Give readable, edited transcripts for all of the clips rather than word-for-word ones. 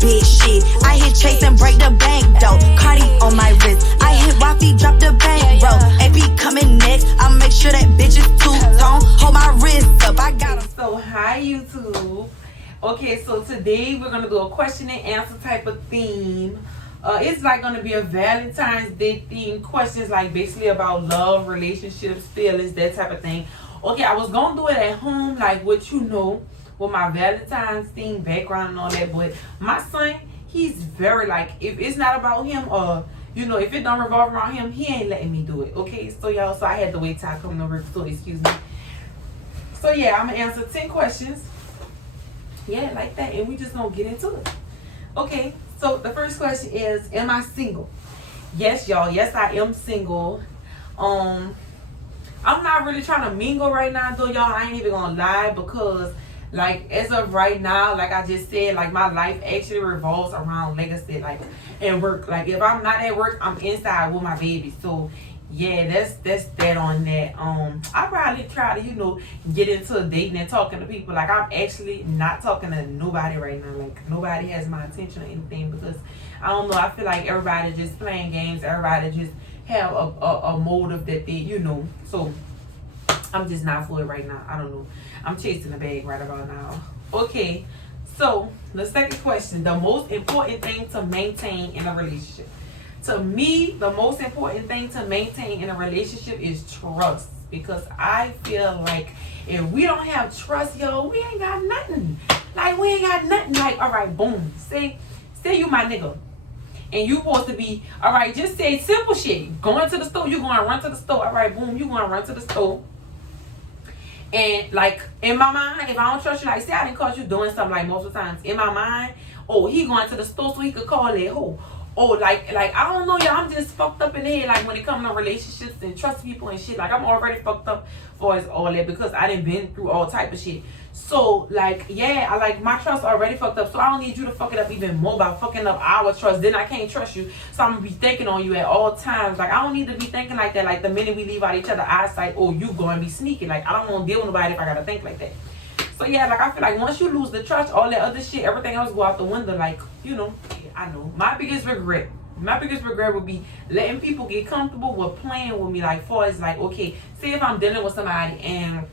big shit. I hit Chase and break the bank though. Cardi on my wrist. I hit Wafi, drop the bank, bro. AP coming next. I'll make sure that bitch is two-tone. Hold my wrist up. I got him. So hi YouTube. Okay, so today we're gonna do a question and answer type of theme. It's like gonna be a Valentine's Day theme, questions like basically about love, relationships, feelings, that type of thing. Okay, I was gonna do it at home, like what you know, with my Valentine's theme background and all that, but my son, he's very like, if it's not about him or you know, if it don't revolve around him, he ain't letting me do it. Okay, so y'all, so I had to wait till I come over, so excuse me. So yeah, I'm gonna answer 10 questions. Yeah, like that, and we just gonna get into it. Okay, so the first question is, am I single? Yes, y'all. Yes, I am single. I'm not really trying to mingle right now, though, y'all. I ain't even gonna lie, because like as of right now, like I just said, like my life actually revolves around, like I said, like and work. Like if I'm not at work, I'm inside with my baby. So yeah, that's that on that. I probably try to, you know, get into dating and talking to people. Like I'm actually not talking to nobody right now. Like nobody has my attention or anything, because I don't know, I feel like everybody just playing games. Everybody just have a motive that they, you know. So I'm just not for it right now. I don't know. I'm chasing the bag right about now. Okay, so the second question, the most important thing to maintain in a relationship. To me, the most important thing to maintain in a relationship is trust. Because I feel like if we don't have trust, yo, we ain't got nothing. Like, we ain't got nothing. Like, all right, boom. Say you my nigga. And you supposed to be, all right, just say simple shit. Going to the store, you going to run to the store. All right, boom, you going to run to the store. And, like, in my mind, if I don't trust you, like, say I didn't catch you doing something, like, multiple times. In my mind, oh, he going to the store so he could call that hoe. Oh, like I don't know, y'all. I'm just fucked up in the head. Like when it comes to relationships and trust people and shit. Like I'm already fucked up for all that, because I done been through all type of shit. So like, yeah, I like my trust already fucked up. So I don't need you to fuck it up even more by fucking up our trust. Then I can't trust you. So I'm gonna be thinking on you at all times. Like I don't need to be thinking like that. Like the minute we leave out each other eyesight, oh, you gonna be sneaky. Like I don't want to deal with nobody if I gotta think like that. So yeah, like I feel like once you lose the trust, all that other shit, everything else go out the window. Like, you know, I know. My biggest regret would be letting people get comfortable with playing with me. Like far as like, okay, say if I'm dealing with somebody and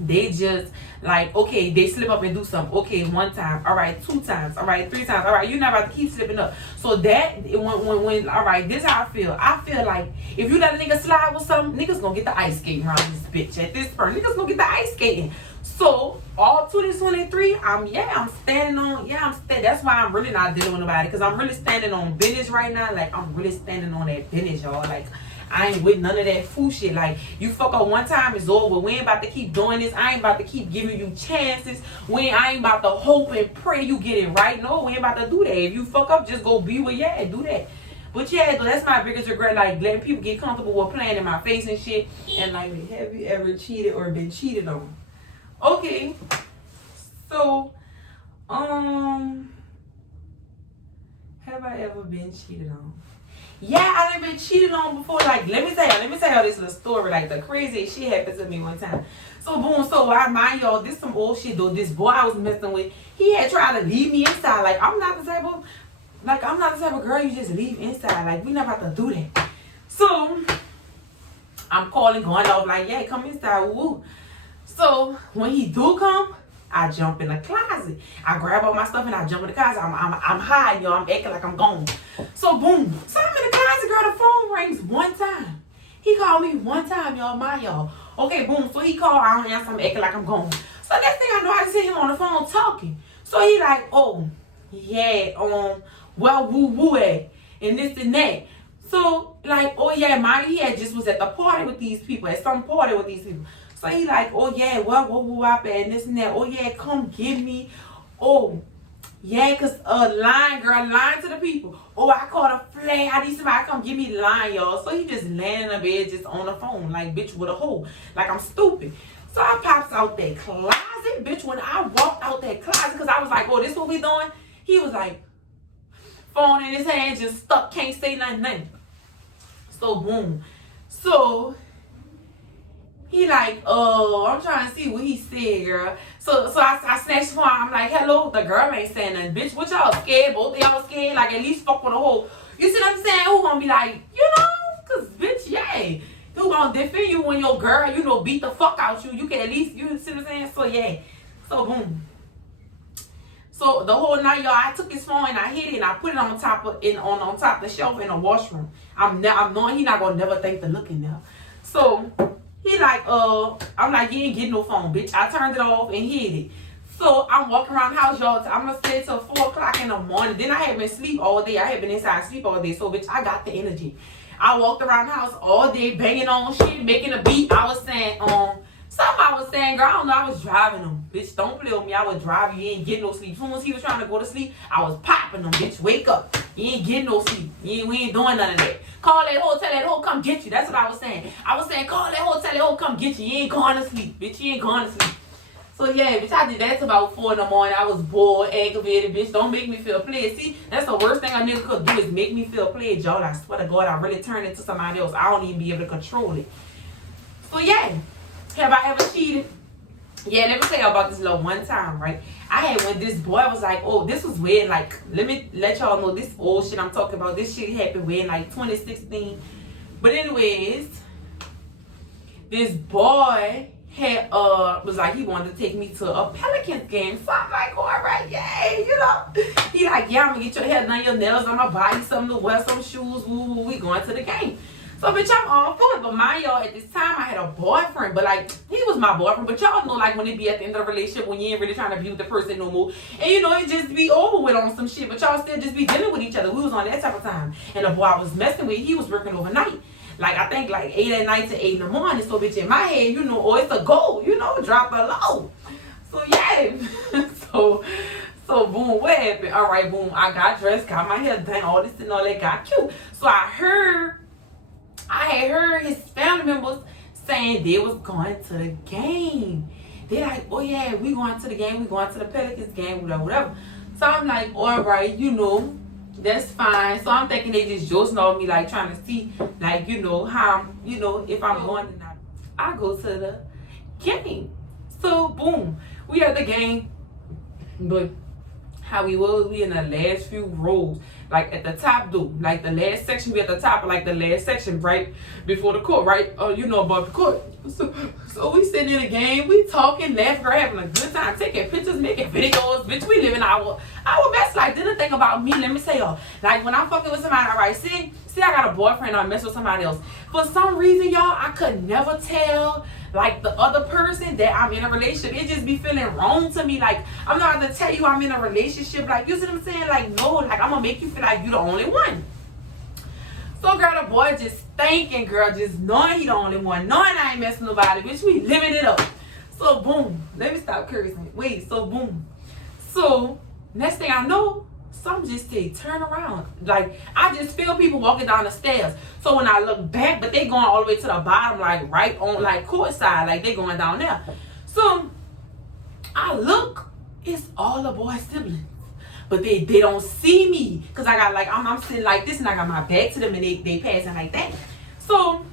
they just like, okay, they slip up and do something. Okay, one time, all right, 2 times, all right, 3 times, all right, you're not about to keep slipping up. So that when all right, this is how I feel. I feel like if you let a nigga slide with something, niggas gonna get the ice skating around this bitch at this point. Niggas gonna get the ice skating. So all 2023, I'm standing on, that's why I'm really not dealing with nobody, because I'm really standing on business right now. Like I'm really standing on that business, y'all. Like I ain't with none of that fool shit. Like you fuck up one time, it's over. We ain't about to keep doing this. I ain't about to keep giving you chances. I ain't about to hope and pray you get it right. No, we ain't about to do that. If you fuck up, just go be with do that. But yeah, though, that's my biggest regret, like letting people get comfortable with playing in my face and shit. And like, have you ever cheated or been cheated on? Okay, so, have I ever been cheated on? Yeah, I done been cheated on before. Like, let me tell y'all this little story. Like, the craziest shit happened to me one time. So, boom, so I mind y'all, this some old shit, though. This boy I was messing with, he had tried to leave me inside. Like, I'm not the type of girl you just leave inside. Like, we not about to do that. So, I'm calling, going off, like, yeah, come inside, woo. So when he do come, I jump in the closet. I grab all my stuff and I jump in the closet. I'm high, y'all. I'm acting like I'm gone. So boom. So I'm in the closet, girl. The phone rings one time. He called me one time, y'all. Okay, boom. So he called. I don't answer. I'm acting like I'm gone. So next thing I know, I see him on the phone talking. So he like, oh, yeah, well, woo at, and this and that. So like, oh yeah, he had just was at the party with these people, at some party with these people. So he like, oh yeah, what, and this and that. Oh yeah, come get me. Oh, yeah, cause lying to the people. Oh, I caught a flag. I need somebody to come get me lying, y'all. So he just laying in the bed just on the phone, like bitch with a hole. Like I'm stupid. So I pops out that closet, bitch. When I walked out that closet, cause I was like, oh, this what we doing? He was like, phone in his hand, just stuck, can't say nothing. So boom. So He like, oh, I'm trying to see what he said, girl. So I snatched the phone. I'm like, hello. The girl ain't saying nothing. Bitch, what y'all scared? Both of y'all scared? Like, at least fuck with a hoe. You see what I'm saying? Who gonna be like, you know? Because, bitch, yeah. Who gonna defend you when your girl, you know, beat the fuck out you? You can at least, you see what I'm saying? So, yeah. So, boom. So, the whole night, y'all, I took his phone and I hid it and I put it on top of, on top of the shelf in the washroom. I'm knowing he not gonna never think to look in there. So, he like, I'm like, you ain't getting no phone, bitch. I turned it off and hid it. So I'm walking around the house, y'all. I'm gonna stay till 4 o'clock in the morning. Then I had been asleep all day. I had been inside sleep all day. So, bitch, I got the energy. I walked around the house all day, banging on shit, making a beat. I was saying, something I was saying, girl, I don't know, I was driving him. Bitch, don't play with me. I was driving. You ain't getting no sleep. As soon as he was trying to go to sleep, I was popping him. Bitch, wake up. You ain't getting no sleep. We ain't doing none of that. Call that hoe, tell that hoe come get you. That's what I was saying. I was saying, call that hoe, tell that hoe come get you. You ain't going to sleep. Bitch, you ain't going to sleep. So, yeah, bitch, I did that till about 4 in the morning. I was bored, aggravated, bitch. Don't make me feel played. See, that's the worst thing a nigga could do is make me feel played, y'all. I swear to God, I really turned into somebody else. I don't even be able to control it. So, yeah. Have I ever cheated? Yeah, let me tell you about this little one time, right? I had when this boy was like, oh, this was weird. Like, let me let y'all know this old shit I'm talking about. This shit happened way in like 2016. But anyways, this boy had was like he wanted to take me to a Pelicans game. So I'm like, all right, yay, you know. He like, yeah, I'm gonna get your hair done, your nails, I'm gonna buy you something to wear, some shoes, woo, woo, we going to the game. So, bitch, I'm all for it. But mind y'all, at this time, I had a boyfriend. But, like, he was my boyfriend. But y'all know, like, when it be at the end of the relationship, when you ain't really trying to be with the person no more. And, you know, it just be over with on some shit. But y'all still just be dealing with each other. We was on that type of time. And the boy I was messing with, he was working overnight. Like, I think, like, 8 at night to 8 in the morning. So, bitch, in my head, you know, oh, it's a goal. You know, drop a low. So, yeah. So, boom, what happened? All right, boom, I got dressed, got my hair done, all this and all that, got cute. So, I had heard his family members saying they was going to the game. They like, oh yeah, we going to the game, we going to the Pelicans game, whatever, whatever. So I'm like, all right, you know, that's fine. So I'm thinking they just joking on me, like trying to see, like, you know, how, you know, if I'm going or not. I go to the game. So boom, we at the game, but how we in the last few rows, like at the top though, like the last section, we at the top, like the last section right before the court, right? You know about the court. So we sitting in the game, we talking, laughing, having a good time, taking pictures, making videos, bitch. We living our best life. Then the thing about me, let me say y'all, like when I'm fucking with somebody, all right, see, I got a boyfriend, I mess with somebody else. For some reason, y'all, I could never tell like the other person that I'm in a relationship. It just be feeling wrong to me. Like, I'm not gonna tell you I'm in a relationship. Like, you see what I'm saying? Like, no, like I'm gonna make you feel like you the only one. So, girl, the boy just thinking, girl, just knowing he the only one, knowing I ain't messing nobody, bitch, we living it up. So, boom. Let me stop cursing. Wait, so, boom. So, next thing I know, something just say, turn around. Like, I just feel people walking down the stairs. So, when I look back, but they going all the way to the bottom, like, right on, like, court side, like, they going down there. So, I look, it's all the boy's siblings. But they don't see me. Because I got, like, I'm sitting like this, and I got my back to them, and they passing like that. So,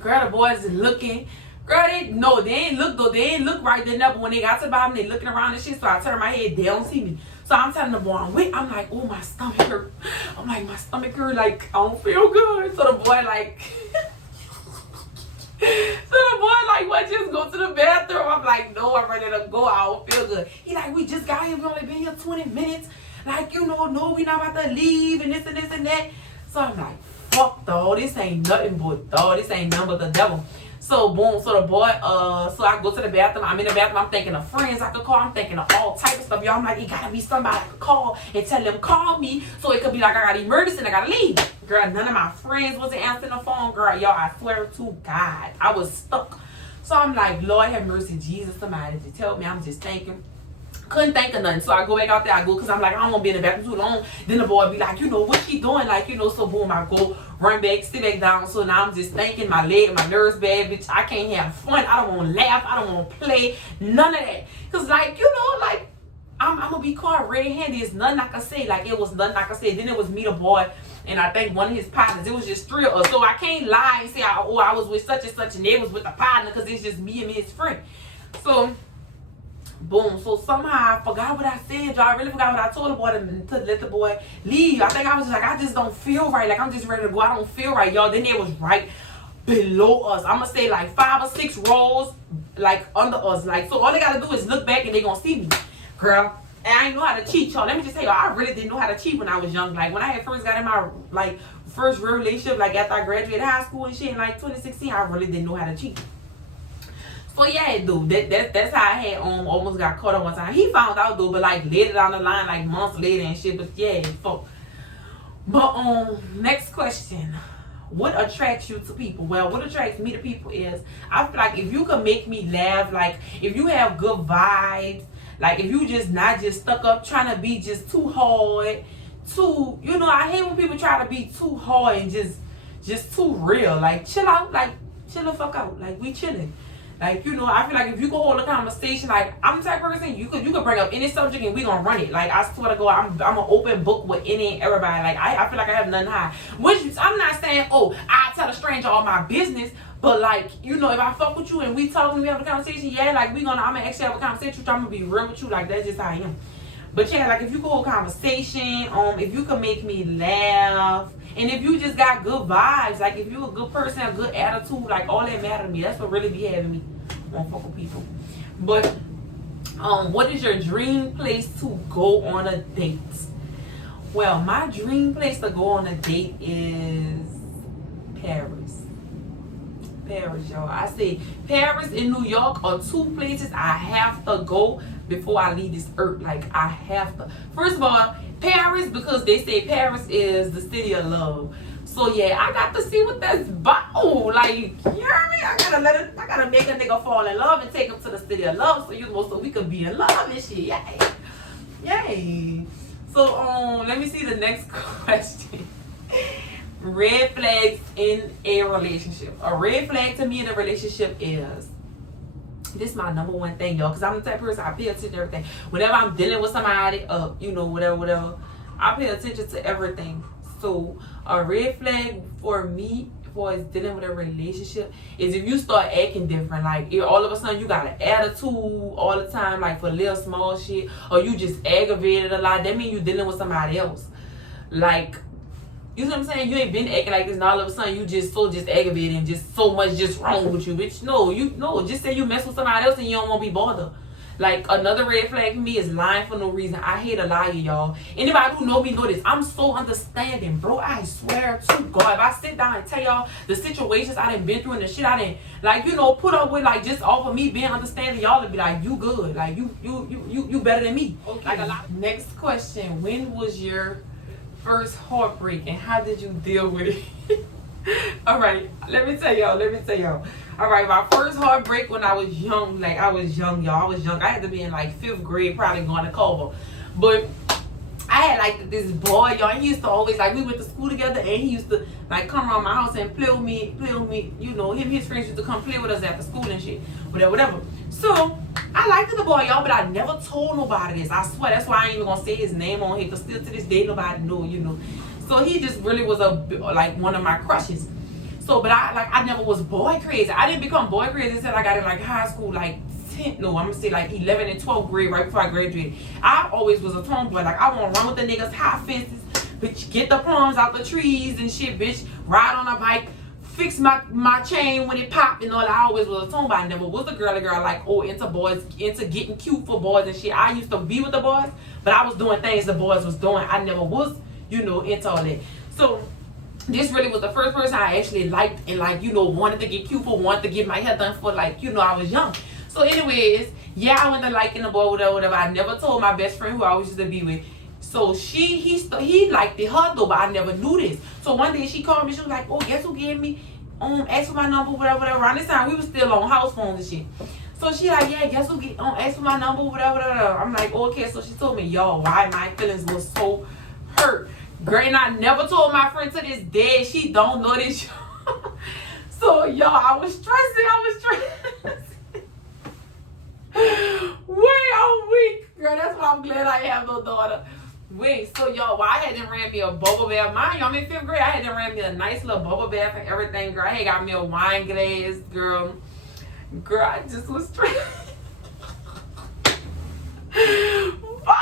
girl, the boys is looking. Girl, they ain't look, though. They ain't look right there. But when they got to the bottom, they looking around and shit. So, I turn my head, they don't see me. So, I'm telling the boy, I'm like, oh, my stomach hurt. I'm like, my stomach hurt. Like, I don't feel good. So, the boy, like... So the boy like, what, just go to the bathroom? I'm like, no, I'm ready to go. I don't feel good. He like, we just got here. We only been here 20 minutes. Like, you know, no, we not about to leave and this and this and that. So I'm like, fuck, dog. This ain't nothing but, dog. This ain't nothing but the devil. So, boom. So the boy, so I go to the bathroom. I'm in the bathroom. I'm thinking of friends I could call. I'm thinking of all type of stuff. Y'all, I'm like, it gotta be somebody I could call and tell them, call me. So it could be like, I got emergency and I gotta leave. Girl, none of my friends wasn't answering the phone. Girl, y'all, I swear to God, I was stuck. So I'm like, Lord have mercy, Jesus, somebody to tell me. I'm just thinking. Couldn't think of nothing. So I go back out there. I go because I'm like, I don't want to be in the bathroom too long. Then the boy be like, you know, what's she doing? Like, you know, so boom, I go, run back, sit back down. So now I'm just thinking, my leg, my nerves bad, bitch. I can't have fun. I don't want to laugh. I don't want to play. None of that. Because, like, you know, like, I'm going to be caught red-handed. It's nothing I can say. Like, it was nothing I can say. Then it was me, the boy. and I think one of his partners. It was just 3 of us. So I can't lie and say, I was with such and such, and they was with the partner, because it's just me and his friend. So, boom. So somehow I forgot what I said, y'all. I really forgot what I told the boy to let the boy leave. I think I was just like, I just don't feel right. Like, I'm just ready to go. I don't feel right, y'all. Then they was right below us. I'm gonna say like 5 or 6 rows like under us. Like, so all they gotta do is look back and they gonna see me. Girl, and I ain't know how to cheat, y'all. Let me just tell you, I really didn't know how to cheat when I was young. Like, when I had first got in my like first real relationship, like after I graduated high school and shit in like 2016, I really didn't know how to cheat. So yeah, dude, that's how I had almost got caught up one time. He found out though, but like later down the line, like months later and shit. But yeah, fuck. But next question. What attracts you to people? Well, what attracts me to people is, I feel like if you can make me laugh, like if you have good vibes, like if you just not just stuck up trying to be just too hard, too, you know, I hate when people try to be too hard and just too real. Like, chill out, like chill the fuck out, like we chilling. Like, you know, I feel like if you can hold a conversation, like I'm the type of person you could bring up any subject and we gonna run it. Like, I swear to God, I'm an open book with any and everybody. Like, I feel like I have nothing to hide. Which I'm not saying, oh, I tell a stranger all my business, but like, you know, if I fuck with you and we talk and we have a conversation, yeah, like I'm gonna actually have a conversation with you. I'm gonna be real with you. Like, that's just how I am. But yeah, like if you can hold conversation, if you can make me laugh, and if you just got good vibes, like if you a good person, a good attitude, like all that matter to me. That's what really be having me on fuck with people. But what is your dream place to go on a date? Well, my dream place to go on a date is Paris. Paris, y'all. I say Paris and New York are 2 places I have to go before I leave this earth. Like, I have to. First of all, Paris, because they say Paris is the city of love. So yeah, I got to see what that's about. Like, you hear me? I gotta make a nigga fall in love and take him to the city of love, so we could be in love and shit. Yay. Yay. So let me see the next question. Red flags in a relationship. A red flag to me in a relationship is, this is my number one thing, y'all, because I'm the type of person, I pay attention to everything. Whenever I'm dealing with somebody, you know, whatever, I pay attention to everything. So a red flag for me for dealing with a relationship is if you start acting different. Like, if all of a sudden you got an attitude all the time, like for little small shit, or you just aggravated a lot, that means you dealing with somebody else. Like, you know what I'm saying? You ain't been acting like this, and all of a sudden you just aggravated and just so much just wrong with you, bitch. No, just say you mess with somebody else and you don't want to be bothered. Like, another red flag for me is lying for no reason. I hate a liar, y'all. Anybody who know me know this. I'm so understanding, bro. I swear to God, if I sit down and tell y'all the situations I done been through and the shit I done, like, you know, put up with, like, just off of me being understanding, y'all would be like, you good. Like, you better than me. Okay. Like, a lot. Next question. When was your first heartbreak and how did you deal with it? All right, let me tell y'all. All right, my first heartbreak when I was young, like I was young, y'all. I was young. I had to be in like 5th grade, probably going to Culver. But I had like this boy, y'all. He used to always, like, we went to school together, and he used to like come around my house and play with me. You know, him and his friends used to come play with us after school and shit, whatever. So I liked the boy, y'all, but I never told nobody this. I swear, that's why I ain't even gonna say his name on here, because still to this day nobody know, you know. So he just really was like one of my crushes. So, but I never was boy crazy. I didn't become boy crazy until I got in like high school, like 10, no, I'm gonna say like 11 and 12th grade, right before I graduated. I always was a tomboy. Like, I want to run with the niggas, high fences, bitch, get the plums out the trees and shit, bitch, ride on a bike, fix my chain when it popped and all that. I always was a tomboy. I never was a girl like, into boys, into getting cute for boys and shit. I used to be with the boys, but I was doing things the boys was doing. I never was, you know, into all that. So this really was the first person I actually liked and, like, you know, wanted to get cute for, wanted to get my hair done for, like, you know, I was young. So anyways, yeah, I went to liking the boy, whatever. I never told my best friend who I always used to be with. So he liked it her though, but I never knew this. So one day she called me, she was like, oh, guess who gave me asked for my number, whatever. Around this time we was still on house phones and shit. So she like, yeah, guess who asked for my number, whatever. I'm like, oh, okay. So she told me, yo, why my feelings was so hurt. Girl, and I never told my friend to this day. She don't know this. So, y'all, I was stressing. Way on weak. Girl, that's why I'm glad I have no daughter. Wait, so y'all, why I had them ran me a bubble bath? Mind you, I'm in 5th grade. I had them ran me a nice little bubble bath and everything, girl. I had got me a wine glass, girl. Girl, I just was stressed. Fuck!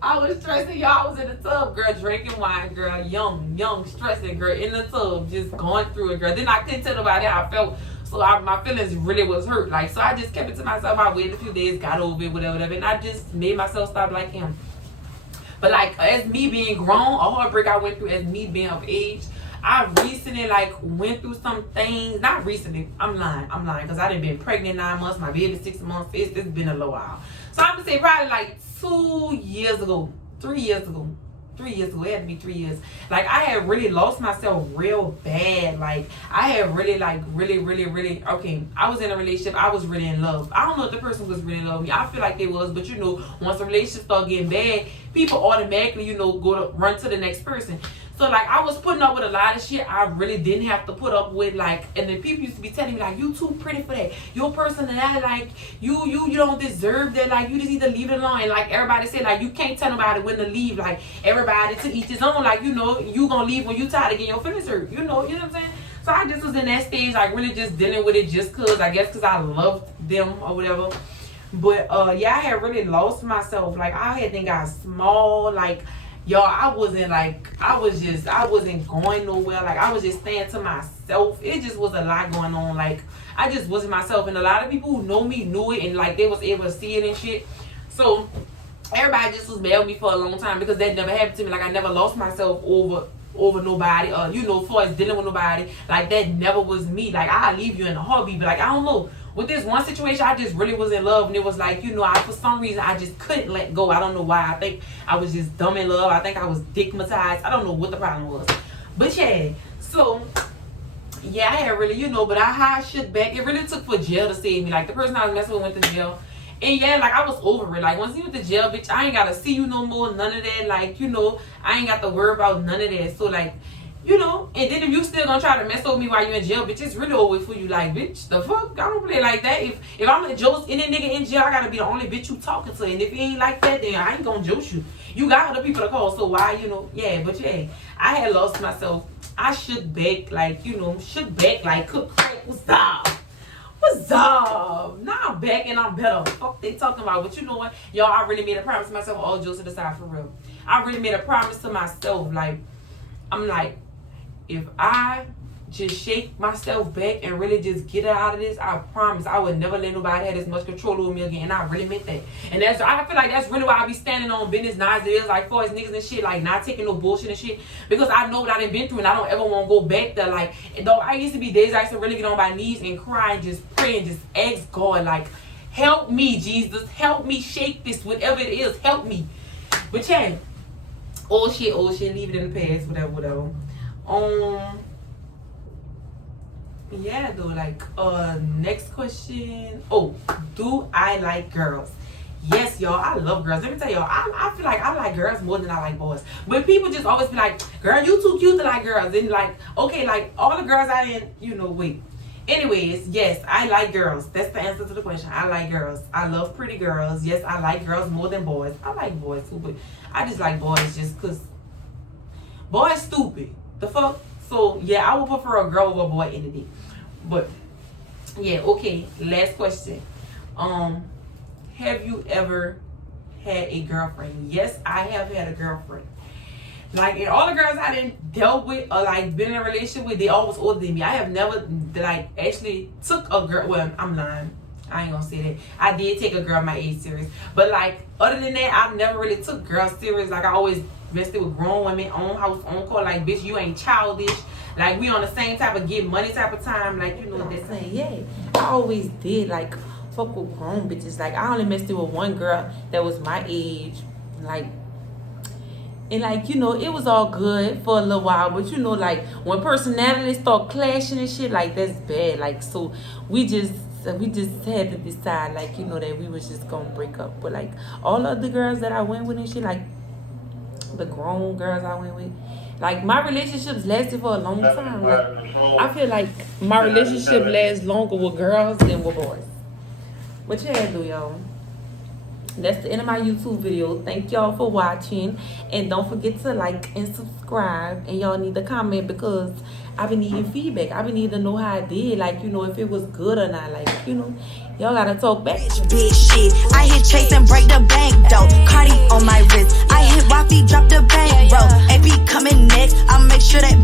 I was stressing, y'all. I was in the tub, girl, drinking wine, girl. Young, stressing, girl, in the tub, just going through it, girl. Then I couldn't tell nobody how I felt. So my feelings really was hurt. Like, so I just kept it to myself. I waited a few days, got over it, whatever. And I just made myself stop like him. But like as me being grown, a heartbreak I went through as me being of age, I recently like went through some things. Not recently, I'm lying, because I done been pregnant 9 months, my baby 6 months. It's been a little while. So I'm gonna say probably like 2 years ago, 3 years ago. 3 years ago, it had to be 3 years. Like I had really lost myself real bad. Like I had really really okay. I was in a relationship, I was really in love. I don't know if the person was really in love with me. I feel like they was, but you know, once a relationship start getting bad, people automatically, you know, go to run to the next person. So like I was putting up with a lot of shit I really didn't have to put up with, like, and then people used to be telling me like, you too pretty for that, your personality, like you don't deserve that, like you just need to leave it alone. And like everybody said, like you can't tell nobody when to leave, like everybody to each his own, like you know you gonna leave when you tired of getting your feelings hurt, you know what I'm saying. So I just was in that stage, like really just dealing with it, just cause I guess cause I loved them or whatever. But yeah, I had really lost myself. Like I had then got small, like y'all, I wasn't going nowhere. Like I was just staying to myself. It just was a lot going on. Like I just wasn't myself, and a lot of people who know me knew it, and like they was able to see it and shit. So everybody just was mad with me for a long time because that never happened to me. Like I never lost myself over nobody, you know, for as dealing with nobody. Like that never was me. Like I'll leave you in a heartbeat, but like I don't know. With this one situation, I just really was in love, and it was like, you know, for some reason I just couldn't let go. I don't know why. I think I was just dumb in love. I think I was stigmatized. I don't know what the problem was, but yeah. So yeah, I had really, you know, but how I shook back. It really took for jail to save me. Like the person I was messing with went to jail, and yeah, like I was over it. Like once you went to jail, bitch, I ain't gotta see you no more. None of that. Like you know, I ain't got to worry about none of that. So like. You know, and then if you still gonna try to mess with me while you in jail, bitch, it's really over for you. Like, bitch, the fuck? I don't play like that. If I'm a Joe's any nigga in jail, I gotta be the only bitch you talking to. And if you ain't like that, then I ain't gonna joke you. You got other people to call, so why, you know? Yeah, but yeah, I had lost myself. I shook back, like, you know, like cook crack. What's up? Now I'm back and I'm better. Fuck they talking about. But you know what? Y'all, I really made a promise to myself. All jokes to the side, for real. I really made a promise to myself. Like, I'm like, if I just shake myself back and really just get out of this, I promise I would never let nobody have as much control over me again. And I really meant that. And I feel like that's really why I be standing on business nowadays, like for as niggas and shit, like not taking no bullshit and shit. Because I know what I done been through and I don't ever want to go back there. Like, though I used to be days I used to really get on my knees and cry and just pray and just ask God, like, help me, Jesus. Help me shake this, whatever it is. Help me. But yeah, old shit, leave it in the past, whatever. Yeah, though, like, next question. Oh, do I like girls? Yes, y'all, I love girls. Let me tell y'all, I feel like I like girls more than I like boys. But people just always be like, girl, you too cute to like girls. And like, okay, like, all the girls I didn't, you know, wait. Anyways, yes, I like girls. That's the answer to the question. I like girls. I love pretty girls. Yes, I like girls more than boys. I like boys too, but I just like boys just because boys stupid. The fuck? So yeah, I would prefer a girl over a boy any day. But yeah, okay. Last question. Have you ever had a girlfriend? Yes, I have had a girlfriend. Like, and all the girls I didn't dealt with or like been in a relationship with, they always older than me. I have never like actually took a girl. Well, I'm lying. I ain't gonna say that. I did take a girl my age serious, but like other than that, I never really took girls serious. Like I always messed with grown women, own house, own car. Like, bitch, you ain't childish. Like, we on the same type of get money type of time. Like, you know what they're saying? Yeah, I always did like fuck with grown bitches. Like, I only messed with one girl that was my age. Like, and like, you know, it was all good for a little while, but you know, like when personalities start clashing and shit, like that's bad. Like, so we just had to decide, like, you know, that we was just gonna break up. But like all of the girls that I went with and shit, like the grown girls I went with, like my relationships lasted for a long time. Like, I feel like my relationship lasts longer with girls than with boys. But yeah, do y'all. that's the end of my YouTube video. Thank y'all for watching, and don't forget to like and subscribe, and y'all need to comment because I've been needing feedback. I've been needing to know how I did, like, you know, if it was good or not, like, you know, y'all gotta talk back. Big shit. I hit Chase and break the bank though. Cardi on my wrist. I hit Wafi, drop the bank, bro. AP coming next. I'll make sure that